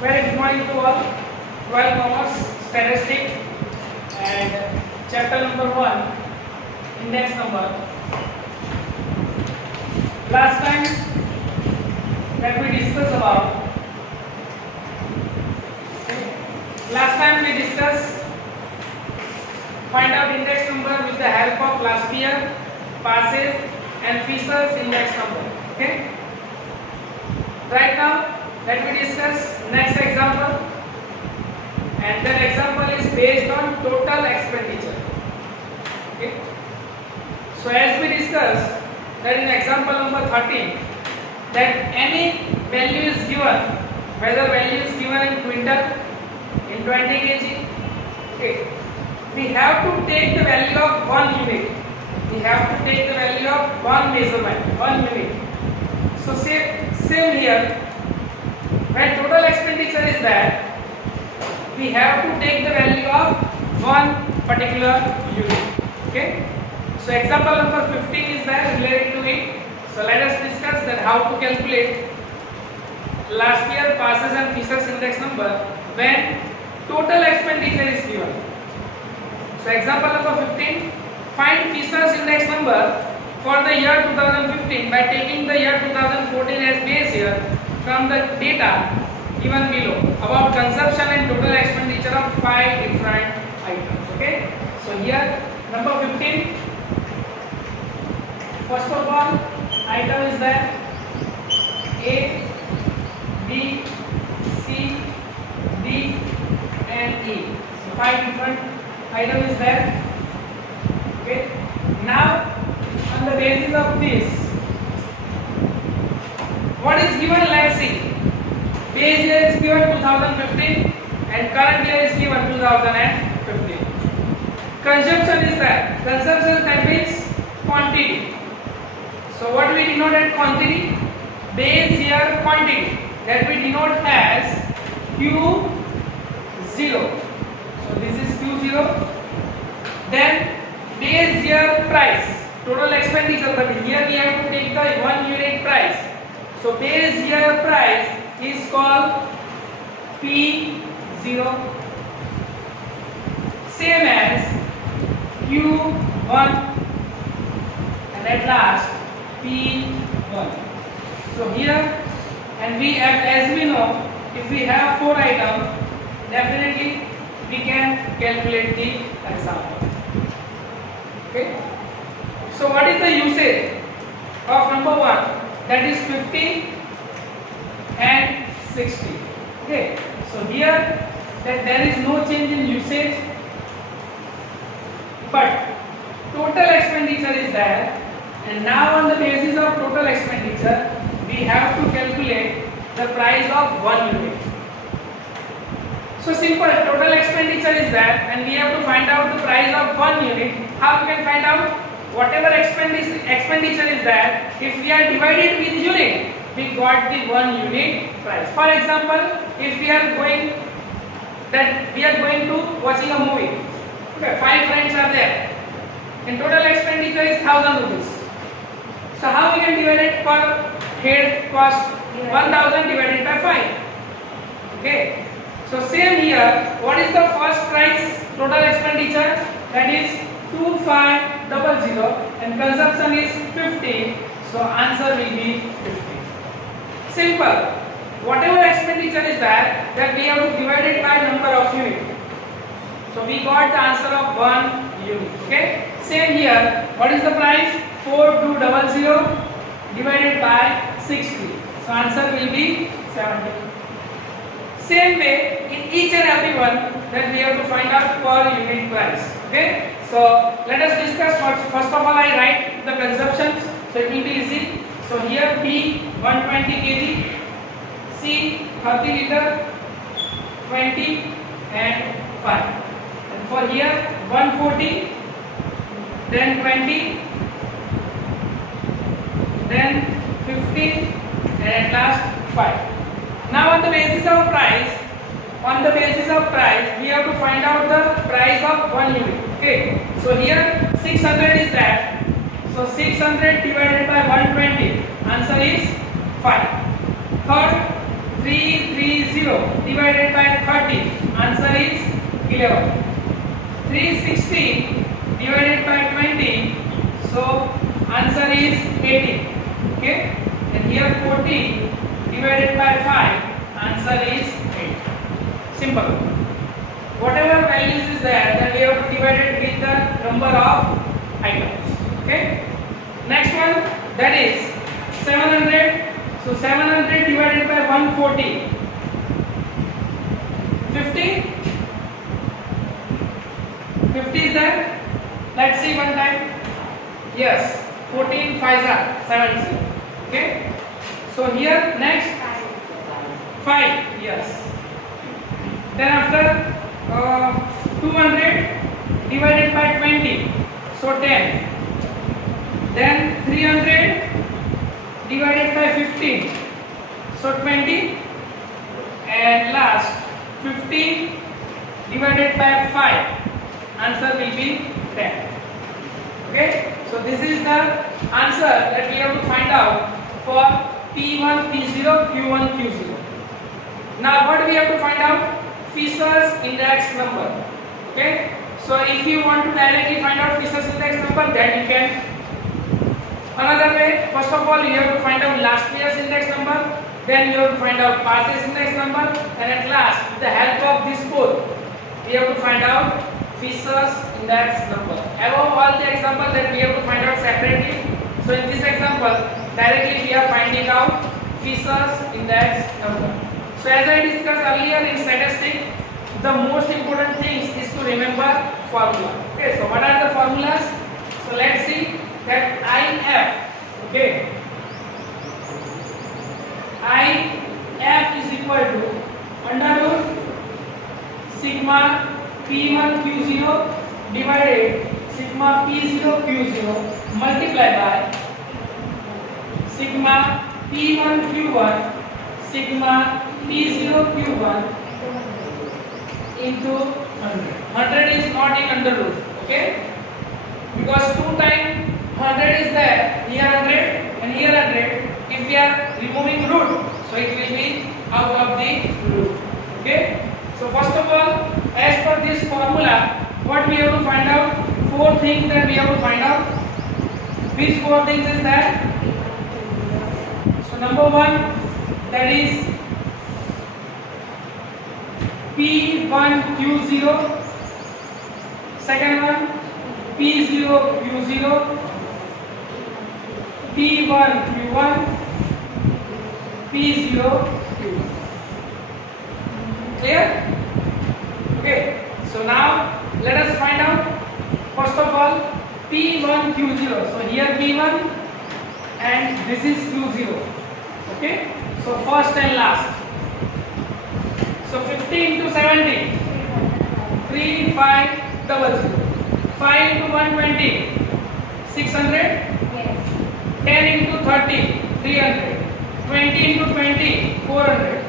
Very good morning to all. 12 Commerce Statistics and chapter number 1, index number. Last time that we discussed about. Last time we discussed find out index number with the help of last year, Parsons and Fisher's index number. Okay. Right now, let me discuss next example, and that example is based on total expenditure. Okay. So as we discussed that in example number 13, that any value is given, whether value is given in quintal, in 20 kg, okay, we have to take the value of 1 unit. We have to take the value of one measurement, 1 unit. So same here. When total expenditure is there, we have to take the value of one particular unit. Okay. So example number 15 is there related to it. So let us discuss that how to calculate last year Parsons and Fisher's index number when total expenditure is given. So example number 15, find Fisher's index number for the year 2015 by taking the year 2014 as base year from the data given below about consumption and total expenditure of 5 different items. Okay. So here number 15. First of all, item is there A, B, C, D and E. So 5 different item is there. Okay. Now on the basis of this, what is given? Let's see. Base year is given 2015 and current year is given 2015. Consumption is that. Consumption, that means quantity. So what we denote as quantity? Base year quantity, that we denote as Q0. So this is Q0. Then base year price, total expenditure, but here we have to take the 1 unit price. So base year price is called P0, same as Q1, and at last P1. So here, and we have, as we know, if we have 4 items, definitely we can calculate the example. Okay. So what is the usage of number 1? That is 50 and 60. Okay. So here that there is no change in usage, but total expenditure is there, and now on the basis of total expenditure we have to calculate the price of 1 unit. So simple, total expenditure is there and we have to find out the price of 1 unit. How we can find out? Whatever expenditure is there, if we are divided with unit, we got the 1 unit price. For example, if we are going to watching a movie, okay, 5 friends are there, and total expenditure is 1000 rupees. So how we can divide it? Per head cost 1000 divided by 5. Okay. So same here, what is the first price? Total expenditure, that is 2500 and consumption is 50. So answer will be 50. Simple. Whatever expenditure is there, that we have to divide it by number of units. So we got the answer of 1 unit. Okay. Same here. What is the price? 4200 divided by 60. So answer will be 70. Same way in each and every one that we have to find out per unit price. Okay. So let us discuss first of all I write the consumptions, so it will be easy. So here B 120 kg, C 30 liter, 20 and 5. And for here 140, then 20, then 50 and at last 5. Now on the basis of price, we have to find out the price of 1 unit. Okay. So here 600 is that. So 600 divided by 120, answer is 5. Third, 330 330 divided by 30. Answer is 11. 360 divided by 20. So answer is 18. Okay. And here 40 divided by 5. Answer is 8. Simple. Whatever values is there, then we have to divide it with the number of items. Okay. Next one, that is 700. So 700 divided by 140. 50. 50 is there. Let's see one time. Yes. 14 5s are 70. Okay. So here next 5. Yes. Then after 200 divided by 20. So 10. Then 300 divided by 15. So 20. And last 50 divided by 5. Answer will be 10. Okay. So this is the answer that we have to find out for P1, P0, Q1, Q0. Now what we have to find out? Fisher's index number. Okay. So if you want to directly find out Fisher's index number, then you can. Another way, first of all, you have to find out last year's index number, then you have to find out past year's index number, and at last, with the help of this both, we have to find out Fisher's index number. Above all the examples that we have to find out separately. So in this example, directly we are finding out Fisher's index number. So as I discussed earlier in statistics, the most important thing is to remember formula. Okay, so what are the formulas? So let's see that IF. Okay, IF is equal to under root sigma P1 Q0 divided sigma P0 Q0 multiplied by sigma P1 Q1 sigma P0 Q1 into 100. 100 is not in under root. Okay, because 2 times 100 is there, here 100 and here 100. If we are removing root, so it will be out of the root. Okay. So first of all, as per this formula, what we have to find out? 4 things that we have to find out. Which 4 things is that? So number 1, that is P1 Q0. Second one, P0 Q0. P1 Q1. P0 Q1. Clear? Okay. So now let us find out first of all P1 Q0. So here P1 and this is Q0. Okay. So first and last. So 50 into 70. 3 5 00. 5 into 120. 600. Yes. 10 into 30. 300. 20 into 20. 400.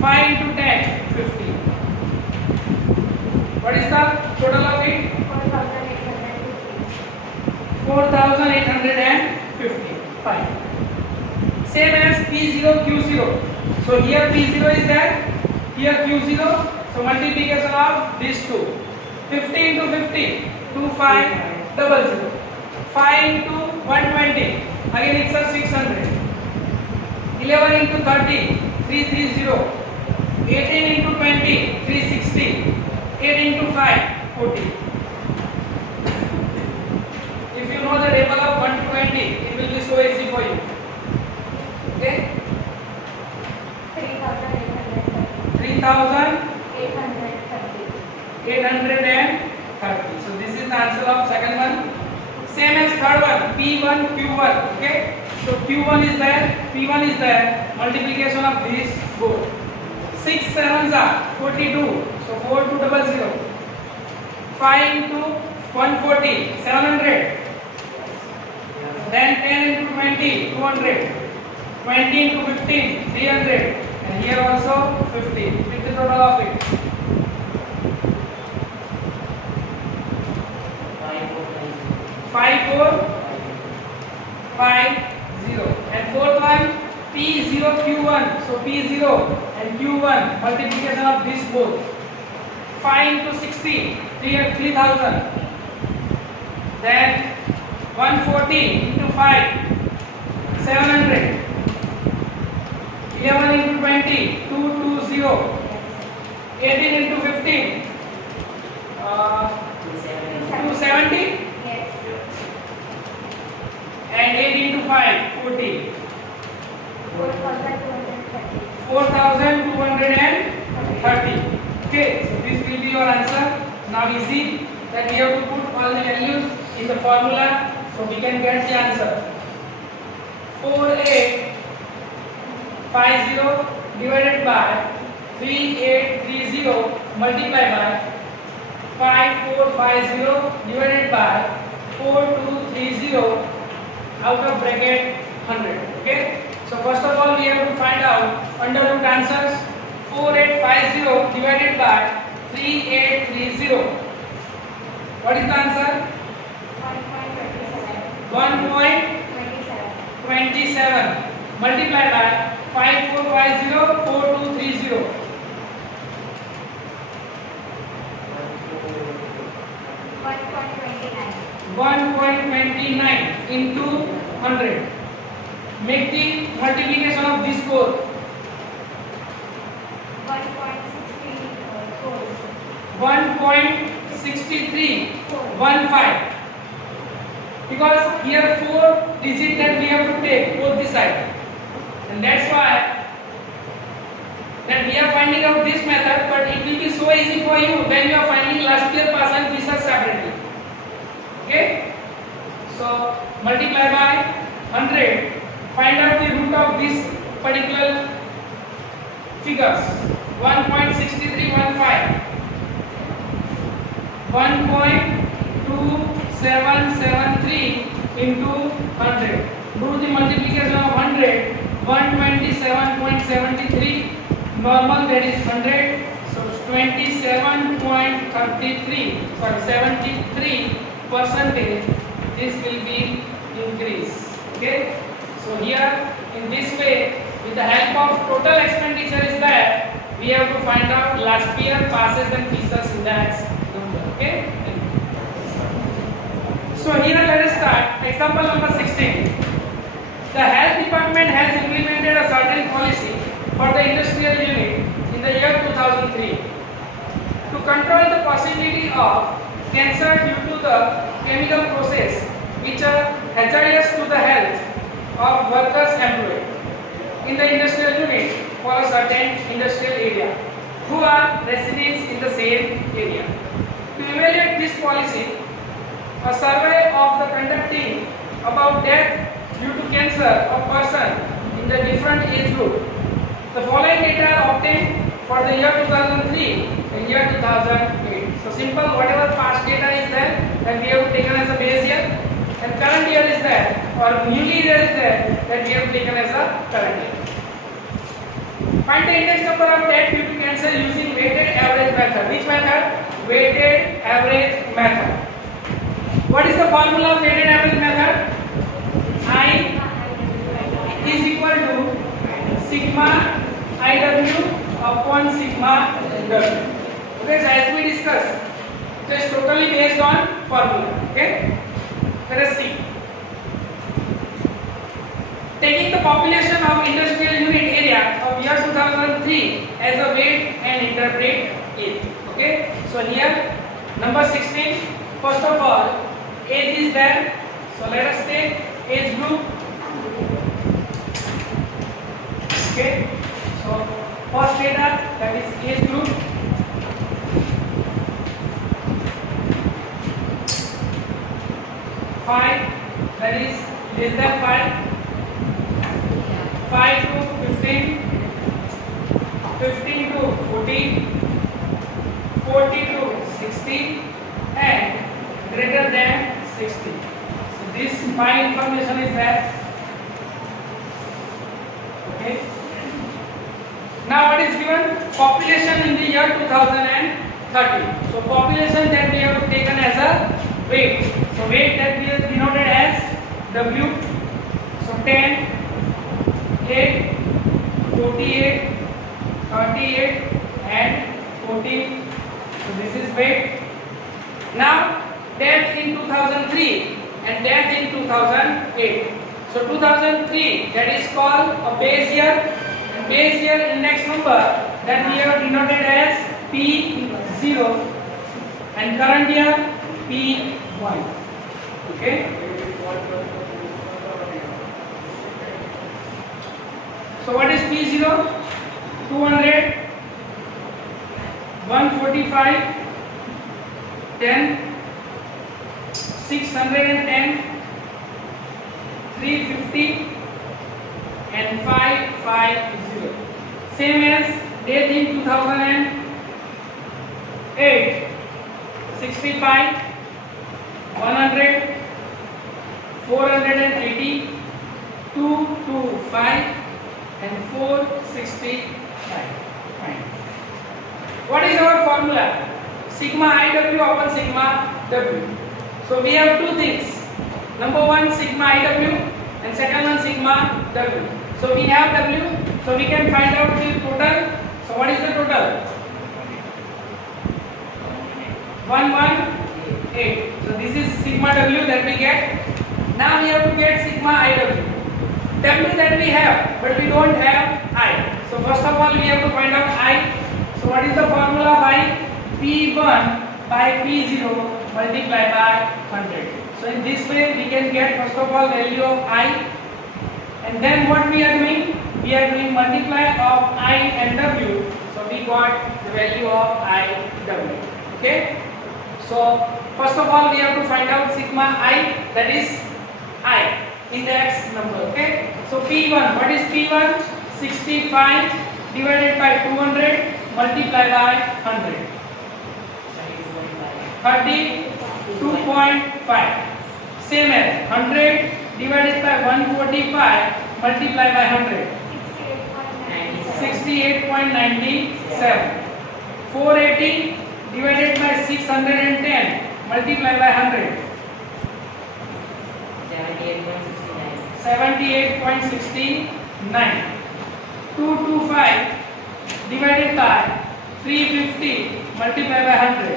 5 into 10. 50. What is the total of it? 4,850. Fine. Same as P0 Q0. So here P0 is there, here Q0. So multiplication of these two. 50 into 50. 2500. 5 into 120. Again it's a 600. 11 into 30. 330. 18 into 20. 360. 8 into 5, 40. If you know the table of 1 to 20, it will be so easy for you. Okay? 3,830. So this is the answer of second one. Same as third one, P1 Q1. Okay? So Q1 is there, P1 is there. Multiplication of these both. 6 7s are 42. So 4200. 5 into 140, 700. Then 10 into 20, 200. 20 into 15, 300. And here also 50. With the total of it. 5450. And fourth one, P0 Q1. So P0. and Q1 multiplication of this both. 5 into 60, 3000. Then 140 into 5, 700. 11 into 20, 220. 18 into 15, 270. And 8 into 5, 40. 4230. Okay, so this will be your answer. Now we see that we have to put all the values in the formula so we can get the answer. 4850 divided by 3830 multiplied by 5450 divided by 4230 out of bracket 100. Okay, so first of all we have to find out under root answers. 4850 divided by 3830. What is the answer? 1.27 multiplied by 5450 4230. 1.29 into 100. Make the multiplication of this both. 1.6315, because here 4 digit that we have to take both the side, and that's why that we are finding out this method, but it will be so easy for you when you are finding last year pass and features separately. Okay, so multiply by 100, find out the root of this particular figures. 1.6315, 1.2773 into 100. Do the multiplication of 100. 127.73 normal, that is 100. So 27.33. Sorry, 73%. This will be increase. Okay. So here in this way, with the help of total expenditure is there, we have to find out last year passes and features in that number. Okay. So here let us start. Example number 16. The health department has implemented a certain policy for the industrial unit in the year 2003 to control the possibility of cancer due to the chemical process which are hazardous to the health of workers employed in the industrial unit for a certain industrial area who are residents in the same area. To evaluate this policy, a survey of the conducting about death due to cancer of person in the different age group. The following data are obtained for the year 2003 and year 2008. So simple, whatever past data is there, that we have taken as a base year, and current year is there, or newly year is there, that we have taken as a current year. Find the index number of death due to cancer using weighted average method. Which method? Weighted average method. What is the formula of weighted average method? I is equal to sigma IW upon sigma W. Okay, so as we discussed, it is totally based on formula. Okay, let us see. Taking the population of industrial unit area of year 2003 as a weight and interpret it. Okay, so here number 16. First of all, age is there. So let us take age group. Okay, so first data, that is age group. Five, that is less than 5. 5 to 15, 15 to 14, 40 to 60, and greater than 60. So this 5 information is there. Okay. Now what is given? Population in the year 2030. So population that we have taken as a weight. So weight that we have denoted as W. So 10, 8, 48, 38 and 14. So this is weight. Now death in 2003 and death in 2008. So 2003, that is called a base year, and base year index number that we have denoted as P0 and current year P1. Okay. So what is P0? 200, 145, 10, 610, 350 and 550. Same as death in 2008, 65, 100, 480, 225 and 465. Fine. What is our formula? Sigma IW upon sigma W. So we have two things. Number one, sigma IW, and second one, sigma W. So we have W, so we can find out the total. So what is the total? 118. So this is sigma W that we get. Now we have to get sigma IW. W that we have, but we don't have I. So first of all, we have to find out I. So what is the formula of I? P1 by P0 multiplied by 100. So in this way, we can get first of all value of I, and then what we are doing? We are doing multiply of I and W. So we got the value of IW. Okay. So first of all, we have to find out sigma I, that is I, index number. Okay. So P1, what is P1? 65 divided by 200 multiplied by 100. 32.5. Same as 100 divided by 145 multiplied by 100. 68.97. 480 divided by 610 multiplied by 100. 78.69. 225 divided by 350 multiplied by 100.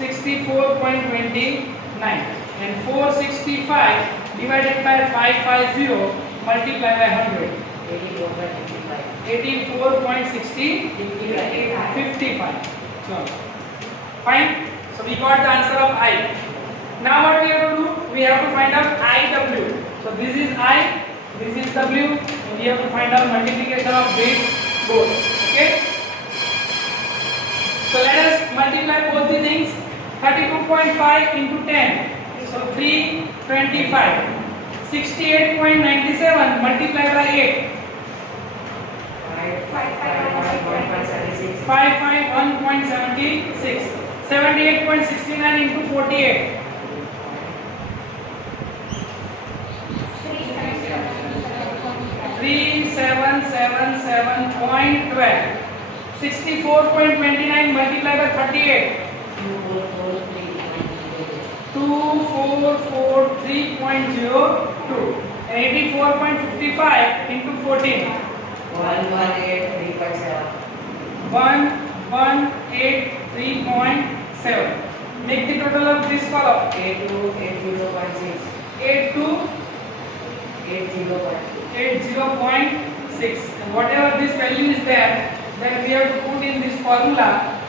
64.29. And 465 divided by 550 multiplied by 100. 84.55. So fine. So we got the answer of I. Now what we have to do? We have to find out IW. So this is I, this is W. And we have to find out multiplication of these both. Okay. So let us multiply both the things. 32.5 into 10. So 325. 68.97 multiplied by 8. 551.76. 78.69 into 48. 3777.12. 64.29 multiplied by 38. 2443.02. 84.55 into 14. 118.3.7. Make the total of this column. 8280.6. 80.6. And whatever this value is there, then we have to put in this formula.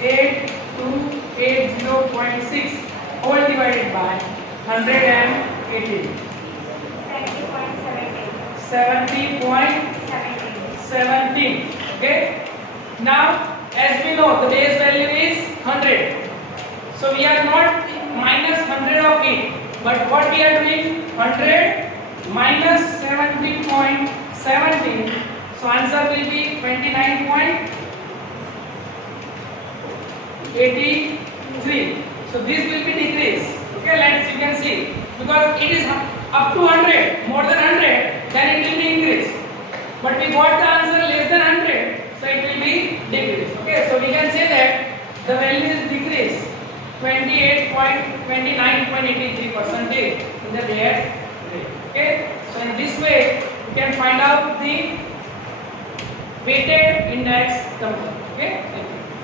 8280.6 whole divided by 180. 70.17. Okay. Now, as we know, the base value is 100. So we are not minus 100 of it, but what we are doing? 100 minus 70.17. So answer will be 29.83. So this will be decreased. Okay, you can see, because it is up to 100, more than 100, then it will be increased. But we got the answer less than 100, so it will be decreased. Okay, so we can say that the value is decreased 29.83% in the death rate. Okay, so in this way you can find out the weighted index number. Okay, thank you.